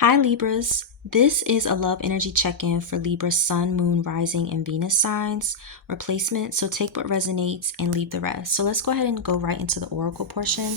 Hi Libras. This is a love energy check-in for Libra Sun, Moon, Rising, and Venus signs replacement. So take what resonates and leave the rest. So let's go ahead and go right into the oracle portion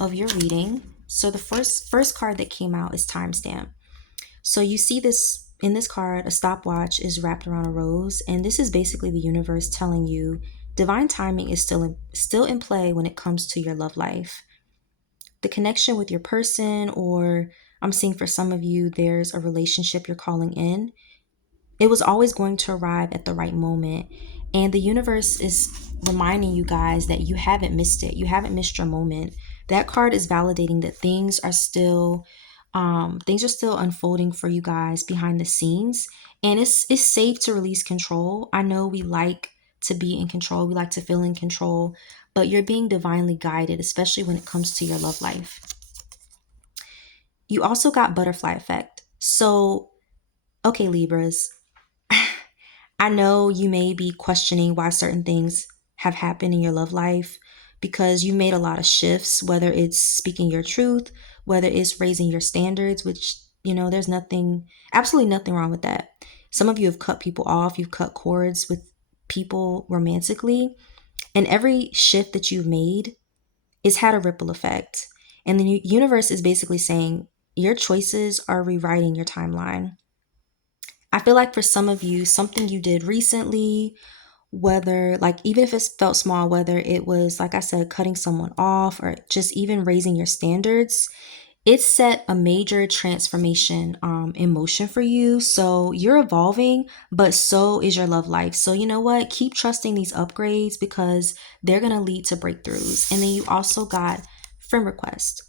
of your reading. So the first card that came out is timestamp. So you see this in this card, a stopwatch is wrapped around a rose, and this is basically the universe telling you divine timing is still in play when it comes to your love life. The connection with your person, or I'm seeing for some of you, there's a relationship you're calling in. It was always going to arrive at the right moment. And the universe is reminding you guys that you haven't missed it. You haven't missed your moment. That card is validating that things are still unfolding for you guys behind the scenes. And it's safe to release control. I know we like to be in control. We like to feel in control, but you're being divinely guided, especially when it comes to your love life. You also got butterfly effect. So, okay, Libras, I know you may be questioning why certain things have happened in your love life because you made a lot of shifts, whether it's speaking your truth, whether it's raising your standards, which, there's absolutely nothing wrong with that. Some of you have cut people off, you've cut cords with people romantically, and every shift that you've made it's had a ripple effect. And the universe is basically saying your choices are rewriting your timeline. I feel like for some of you, something you did recently, whether like even if it felt small, whether it was, like I said, cutting someone off or just even raising your standards, it set a major transformation in motion for you. So you're evolving, but so is your love life. So you know what? Keep trusting these upgrades because they're going to lead to breakthroughs. And then you also got friend request.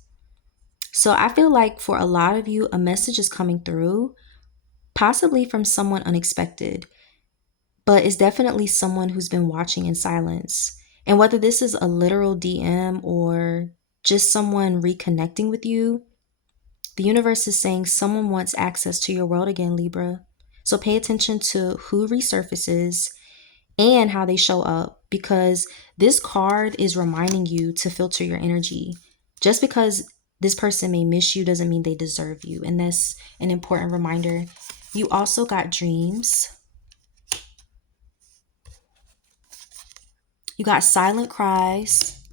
So I feel like for a lot of you, a message is coming through, possibly from someone unexpected, but it's definitely someone who's been watching in silence. And whether this is a literal DM or just someone reconnecting with you, the universe is saying someone wants access to your world again, Libra. So pay attention to who resurfaces and how they show up because this card is reminding you to filter your energy. Just because this person may miss you doesn't mean they deserve you. And that's an important reminder. You also got dreams. You got silent cries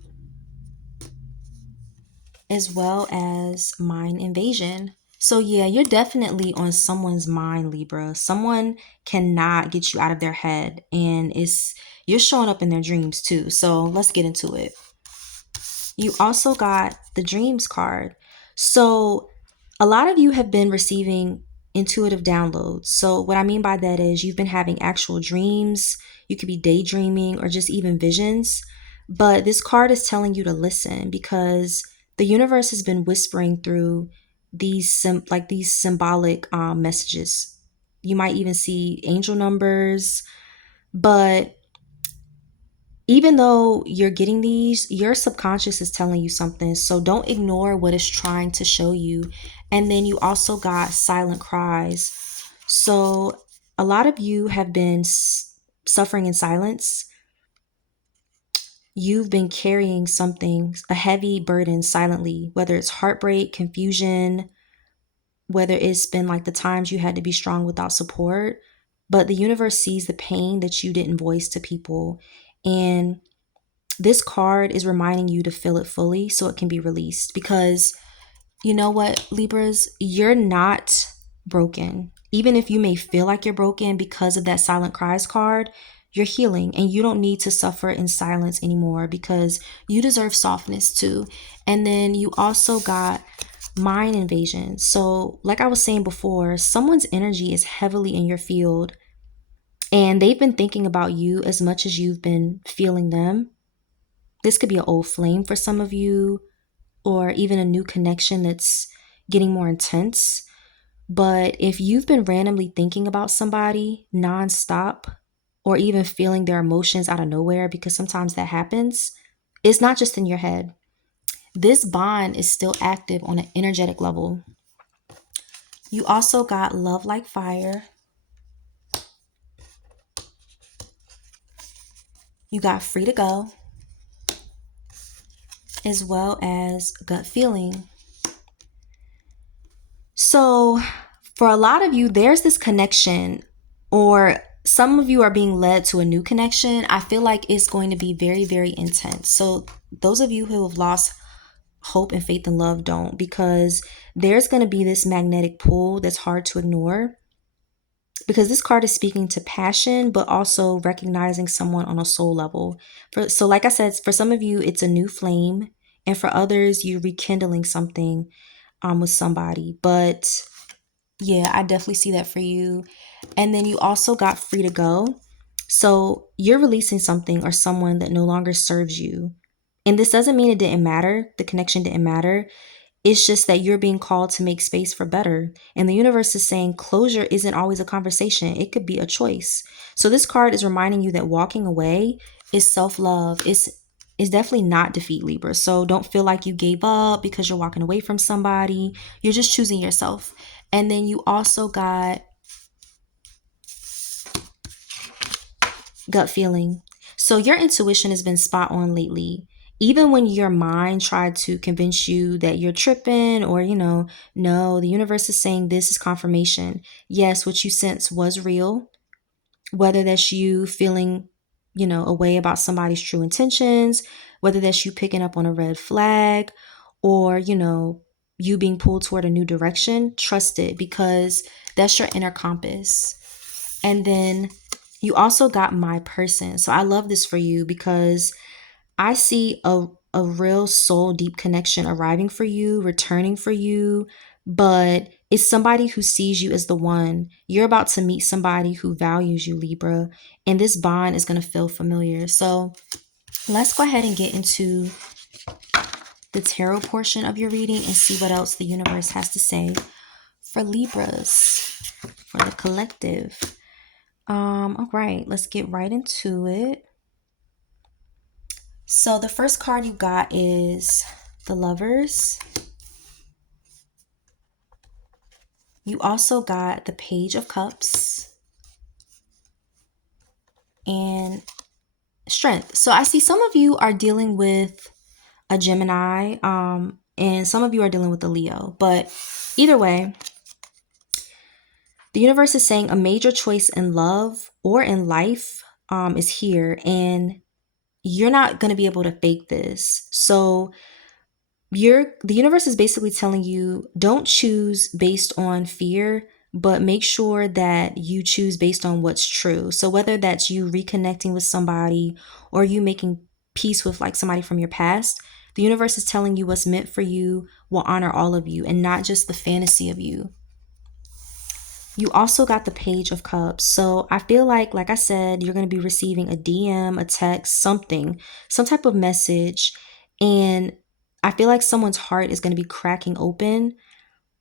as well as mind invasion. So yeah, you're definitely on someone's mind, Libra. Someone cannot get you out of their head and you're showing up in their dreams too. So let's get into it. You also got the dreams card. So a lot of you have been receiving intuitive downloads. So what I mean by that is you've been having actual dreams, you could be daydreaming or just even visions. But this card is telling you to listen because the universe has been whispering through these symbolic messages. You might even see angel numbers, but even though you're getting these, your subconscious is telling you something. So don't ignore what it's trying to show you. And then you also got silent cries. So a lot of you have been suffering in silence. You've been carrying something, a heavy burden silently, whether it's heartbreak, confusion, whether it's been like the times you had to be strong without support. But the universe sees the pain that you didn't voice to people. And this card is reminding you to feel it fully so it can be released because you know what, Libras, you're not broken. Even if you may feel like you're broken because of that silent cries card, you're healing and you don't need to suffer in silence anymore because you deserve softness too. And then you also got mind invasion. So, like I was saying before, someone's energy is heavily in your field and they've been thinking about you as much as you've been feeling them. This could be an old flame for some of you, or even a new connection that's getting more intense. But if you've been randomly thinking about somebody nonstop, or even feeling their emotions out of nowhere, because sometimes that happens, it's not just in your head. This bond is still active on an energetic level. You also got love like fire. You got free to go, as well as gut feeling. So, for a lot of you, there's this connection, or some of you are being led to a new connection. I feel like it's going to be very, very intense. So, those of you who have lost hope and faith and love, don't, because there's going to be this magnetic pull that's hard to ignore, because this card is speaking to passion but also recognizing someone on a soul level. So like I said, for some of you it's a new flame, and for others you're rekindling something with somebody. But yeah, I definitely see that for you. And then you also got free to go. So you're releasing something or someone that no longer serves you. And this doesn't mean it didn't matter, the connection didn't matter. It's just that you're being called to make space for better. And the universe is saying closure isn't always a conversation, it could be a choice. So this card is reminding you that walking away is self-love. It's definitely not defeat, Libra. So don't feel like you gave up because you're walking away from somebody. You're just choosing yourself. And then you also got gut feeling. So your intuition has been spot on lately. Even when your mind tried to convince you that you're tripping, or, no, the universe is saying this is confirmation. Yes, what you sense was real, whether that's you feeling, a way about somebody's true intentions, whether that's you picking up on a red flag, or, you being pulled toward a new direction. Trust it, because that's your inner compass. And then you also got my person. So I love this for you, because I see a real soul deep connection arriving for you, returning for you, but it's somebody who sees you as the one. You're about to meet somebody who values you, Libra, and this bond is going to feel familiar. So let's go ahead and get into the tarot portion of your reading and see what else the universe has to say for Libras, for the collective. All right, let's get right into it. So the first card you got is the Lovers. You also got the Page of Cups and Strength. So I see some of you are dealing with a Gemini, and some of you are dealing with a Leo. But either way, the universe is saying a major choice in love or in life is here, and you're not going to be able to fake this. So the universe is basically telling you, don't choose based on fear, but make sure that you choose based on what's true. So whether that's you reconnecting with somebody, or you making peace with like somebody from your past, the universe is telling you what's meant for you will honor all of you and not just the fantasy of you. You also got the Page of Cups. So I feel like I said, you're going to be receiving a DM, a text, something, some type of message. And I feel like someone's heart is going to be cracking open.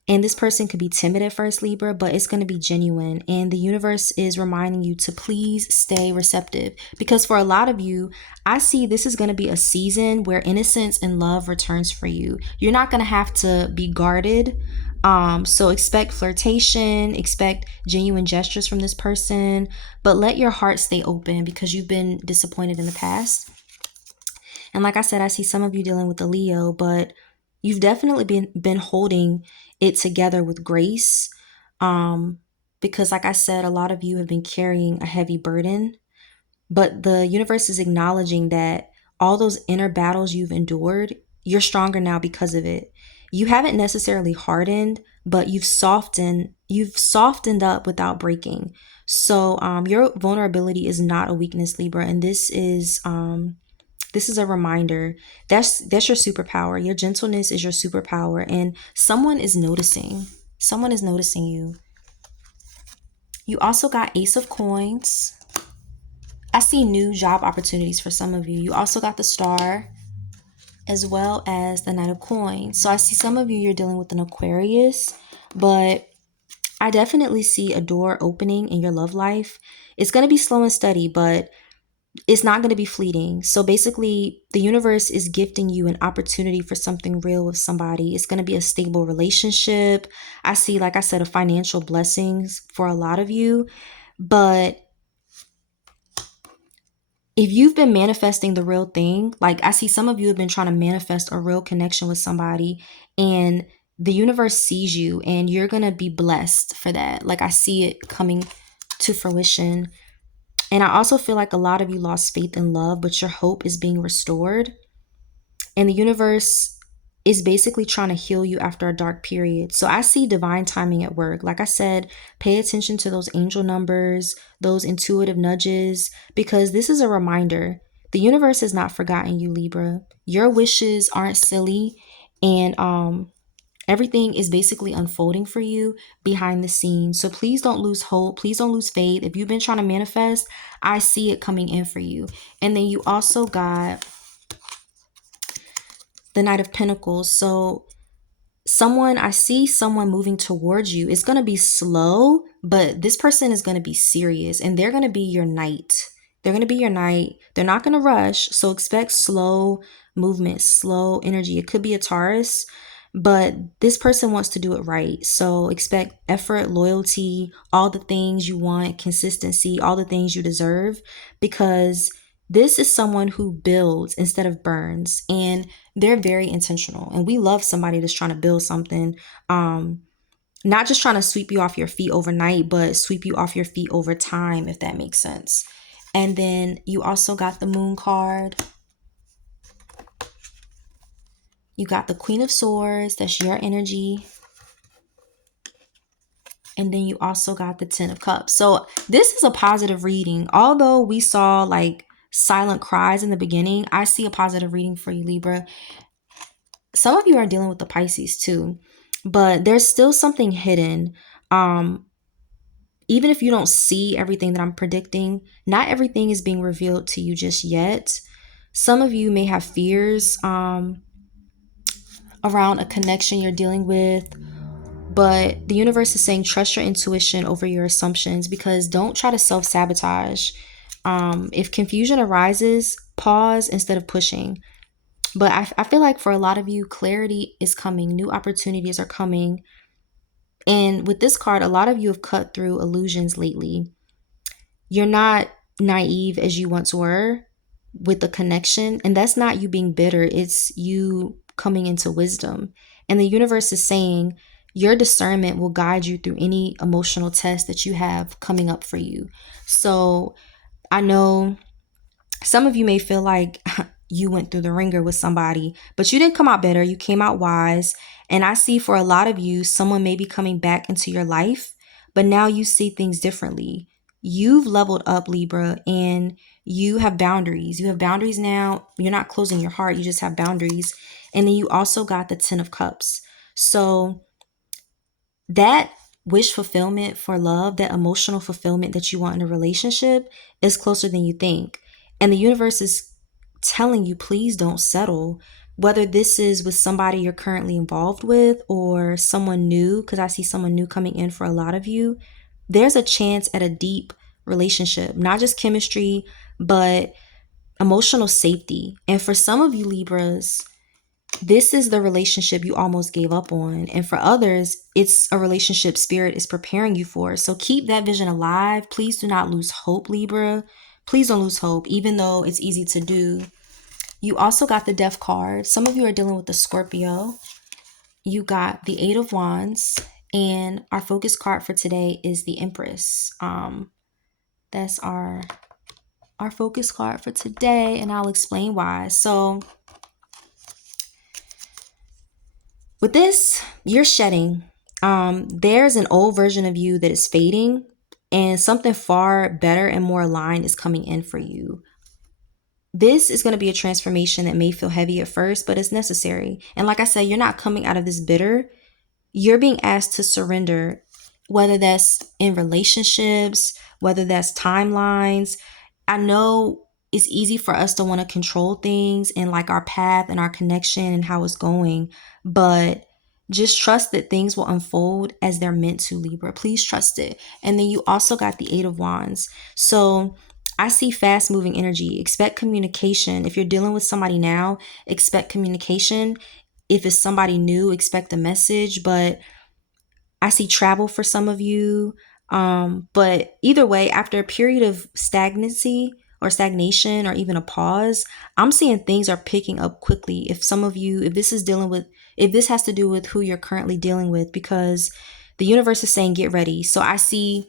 And this person could be timid at first, Libra, but it's going to be genuine. And the universe is reminding you to please stay receptive. Because for a lot of you, I see this is going to be a season where innocence and love returns for you. You're not going to have to be guarded. So expect flirtation, expect genuine gestures from this person, but let your heart stay open, because you've been disappointed in the past. And like I said, I see some of you dealing with a Leo, but you've definitely been holding it together with grace. Because like I said, a lot of you have been carrying a heavy burden, but the universe is acknowledging that all those inner battles you've endured, you're stronger now because of it. You haven't necessarily hardened, but you've softened up without breaking. So your vulnerability is not a weakness, Libra, and this is a reminder. That's your superpower. Your gentleness is your superpower, and someone is noticing. Someone is noticing you. You also got Ace of Coins. I see new job opportunities for some of you. You also got the Star, as well as the Knight of Coins. So I see some of you, you're dealing with an Aquarius, but I definitely see a door opening in your love life. It's going to be slow and steady, but it's not going to be fleeting. So basically, the universe is gifting you an opportunity for something real with somebody. It's going to be a stable relationship. I see, like I said, a financial blessings for a lot of you. But if you've been manifesting the real thing, like I see some of you have been trying to manifest a real connection with somebody, and the universe sees you and you're going to be blessed for that. Like I see it coming to fruition. And I also feel like a lot of you lost faith in love, but your hope is being restored. And the universe is basically trying to heal you after a dark period. So I see divine timing at work. Like I said, pay attention to those angel numbers, those intuitive nudges, because this is a reminder. The universe has not forgotten you, Libra. Your wishes aren't silly, and everything is basically unfolding for you behind the scenes. So please don't lose hope. Please don't lose faith. If you've been trying to manifest, I see it coming in for you. And then you also got the Knight of Pentacles. So I see someone moving towards you. It's going to be slow, but this person is going to be serious and they're going to be your knight. They're going to be your knight. They're not going to rush. So expect slow movement, slow energy. It could be a Taurus, but this person wants to do it right. So expect effort, loyalty, all the things you want, consistency, all the things you deserve, because this is someone who builds instead of burns. And they're very intentional, and we love somebody that's trying to build something, not just trying to sweep you off your feet overnight, but sweep you off your feet over time, if that makes sense. And then you also got the Moon card. You got the Queen of Swords. That's your energy. And then you also got the Ten of Cups. So this is a positive reading. Although we saw like silent cries in the beginning, I see a positive reading for you, Libra. Some of you are dealing with the Pisces too, but there's still something hidden. Even if you don't see everything that I'm predicting, not everything is being revealed to you just yet. Some of you may have fears around a connection you're dealing with, but the universe is saying trust your intuition over your assumptions, because don't try to self-sabotage. If confusion arises, pause instead of pushing. But I feel like for a lot of you, clarity is coming. New opportunities are coming. And with this card, a lot of you have cut through illusions lately. You're not naive as you once were with the connection. And that's not you being bitter. It's you coming into wisdom. And the universe is saying your discernment will guide you through any emotional test that you have coming up for you. So I know some of you may feel like you went through the ringer with somebody, but you didn't come out better. You came out wise. And I see for a lot of you, someone may be coming back into your life, but now you see things differently. You've leveled up, Libra, and you have boundaries. You have boundaries now. You're not closing your heart. You just have boundaries. And then you also got the Ten of Cups. So that wish fulfillment for love, that emotional fulfillment that you want in a relationship, is closer than you think. And the universe is telling you, please don't settle. Whether this is with somebody you're currently involved with or someone new, because I see someone new coming in for a lot of you, there's a chance at a deep relationship, not just chemistry, but emotional safety. And for some of you Libras, this is the relationship you almost gave up on. And for others, it's a relationship spirit is preparing you for. So keep that vision alive. Please do not lose hope, Libra. Please don't lose hope, even though it's easy to do. You also got the Death card. Some of you are dealing with the Scorpio. You got the Eight of Wands. And our focus card for today is the Empress. That's our focus card for today, and I'll explain why. So with this, you're shedding. There's an old version of you that is fading, and something far better and more aligned is coming in for you. This is going to be a transformation that may feel heavy at first, but it's necessary. And like I said, you're not coming out of this bitter. You're being asked to surrender, whether that's in relationships, whether that's timelines. I know it's easy for us to want to control things and like our path and our connection and how it's going, but just trust that things will unfold as they're meant to, Libra. Please trust it. And then you also got the Eight of Wands. So I see fast moving energy. Expect communication. If you're dealing with somebody now, expect communication. If it's somebody new, expect a message. But I see travel for some of you. But either way, after a period of stagnancy or stagnation or even a pause, I'm seeing things are picking up quickly. If some of you, if this is dealing with if this has to do with who you're currently dealing with, because the universe is saying get ready. So I see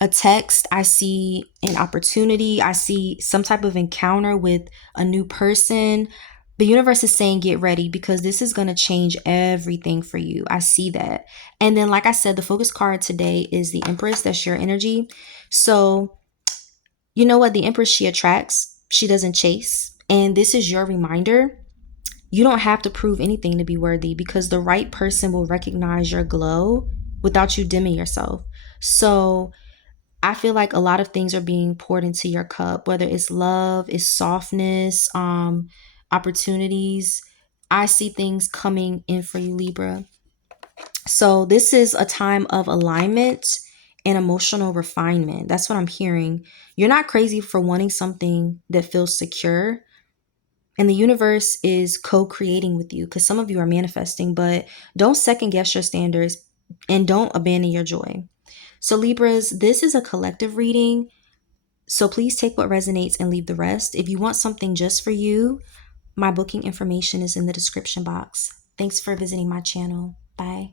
a text, I see an opportunity, I see some type of encounter with a new person. The universe is saying get ready because this is going to change everything for you. I see that. And then, like I said, the focus card today is the Empress. That's your energy. So, you know what? The Empress, she attracts, she doesn't chase. And this is your reminder. You don't have to prove anything to be worthy because the right person will recognize your glow without you dimming yourself. So, I feel like a lot of things are being poured into your cup, whether it's love, it's softness, opportunities. I see things coming in for you, Libra. So this is a time of alignment and emotional refinement. That's what I'm hearing. You're not crazy for wanting something that feels secure. And the universe is co-creating with you because some of you are manifesting, but don't second guess your standards and don't abandon your joy. So Libras, this is a collective reading. So please take what resonates and leave the rest. If you want something just for you, my booking information is in the description box. Thanks for visiting my channel. Bye.